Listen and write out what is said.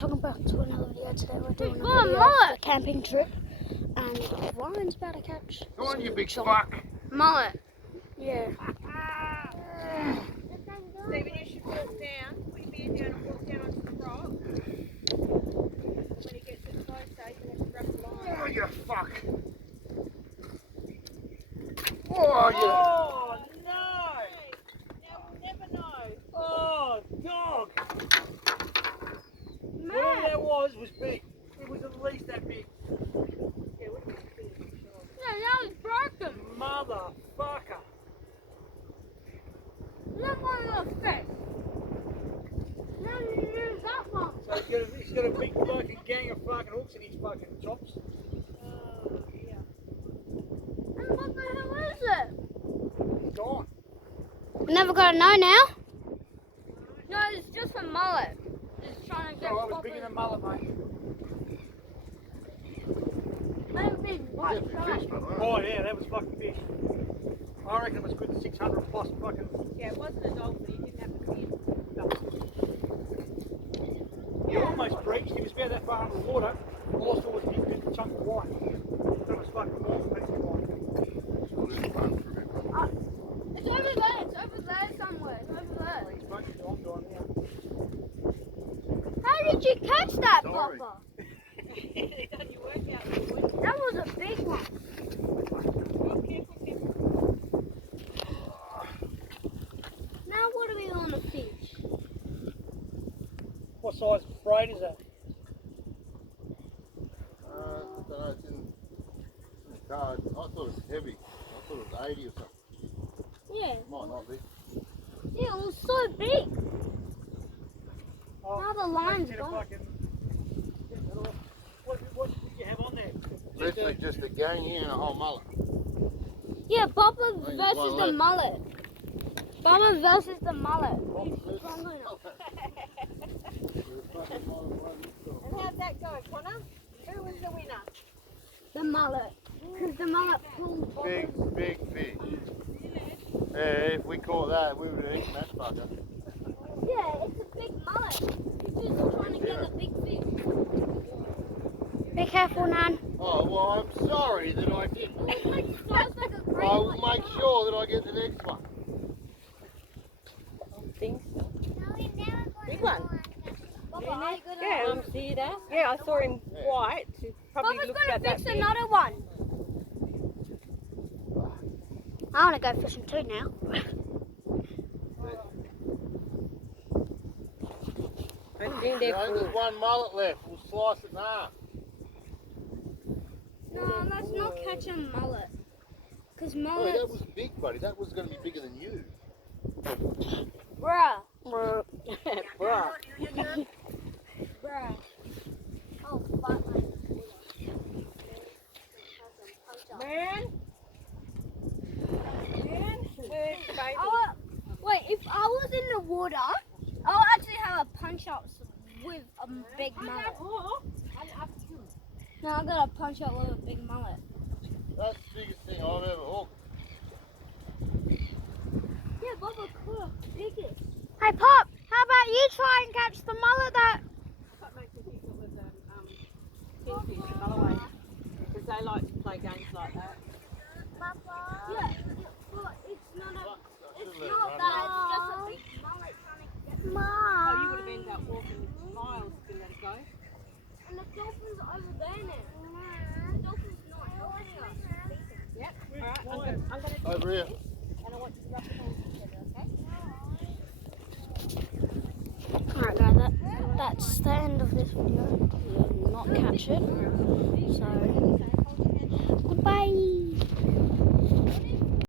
Welcome back to another video. Today we're doing a video of a camping trip, and Ryan's about to catch. Come on, you big fuck. Mullet. Yeah. Stephen, you should walk down, put your beard down and walk down onto the rock. When he gets to the fire station, you have to grab the line. Oh, you fuck. Oh, you. Oh, no! Now we'll never know. Oh, dog! Whatever that was big. It was at least that big. Yeah, we're going to finish for sure. Yeah, that was broken. Motherfucker. Look on your face. Now you use that one. So he's got a big fucking gang of fucking hooks in his fucking chops. Yeah. And what the hell is it? He's gone. We never gotta know now. No, it's just a mullet. Just trying to get. Oh, I was bigger than mullet, mate. Maybe white Fish, shark. but Oh, yeah, that was fucking fish. I reckon it was good 600 plus fucking. Yeah, it wasn't a dolphin, he didn't have the fin. He almost breached. He was about that far under the water. All I saw was a big chunk of white. That was fucking awesome. That's white. it's fun for him. It's over there. It's over there somewhere. It's over there. He's fucking gone now. How did you catch that, Sorry. Papa? They done your workout in the woods. That was a big one. Oh, careful, careful. Now what are we on to fish? What size braid is that? I don't know, it's in the card. I thought it was heavy. I thought it was 80 or something. Yeah. Might not be. Yeah, it was so big. Oh, Now the line's get a gone. fucking- What did you have on there? Literally just a gang here and a whole mullet. Yeah, Papa Wait, versus one the left. mullet. Papa versus the mullet. And how'd that go, Connor? Who was the winner? The mullet. Because the mullet pulled Papa. Big fish. Hey, if we caught that, we would have eaten that fucker. Yeah, it's a big mullet. He's just trying to get a big fish. Be careful, Nan. Oh, well, I'm sorry that I didn't. It looks like a great I will one. make sure that I get the next one. I think so. Big one. Papa, are you gonna Yeah, see that? Yeah, I saw him white. He probably Papa's looked gonna at that fix big. another one. I want to go fishing too now. I think they're There's full. one mullet left. We'll slice it in half. No, let's not catch a mullet. Because Oh, mullet. that was big, buddy. That was going to be bigger than you. Bruh. Bruh. Bruh. Bruh. Oh, fuck. Man. Man. Where's the baby? Wait, if I was in the water, I'll actually have a punch out with a big mullet. No, I got a punch out with a big mullet. That's the biggest thing I've ever hooked. Yeah, Bubba caught the biggest. Hey, Pop, how about you try and catch the mullet that... That makes me think it was kingfish, by the way. Because they like to play games like that. Yeah, but it's not that, it's just a big mullet trying to get the Oh, you would have ended up walking miles to let it go. And the dolphin's over there now. The dolphin's not helping us. Yep. Alright, I'm going to Over here. and I want you to rub your hands together, okay? Alright guys, that's the end of this video. We did not catch it. So, goodbye.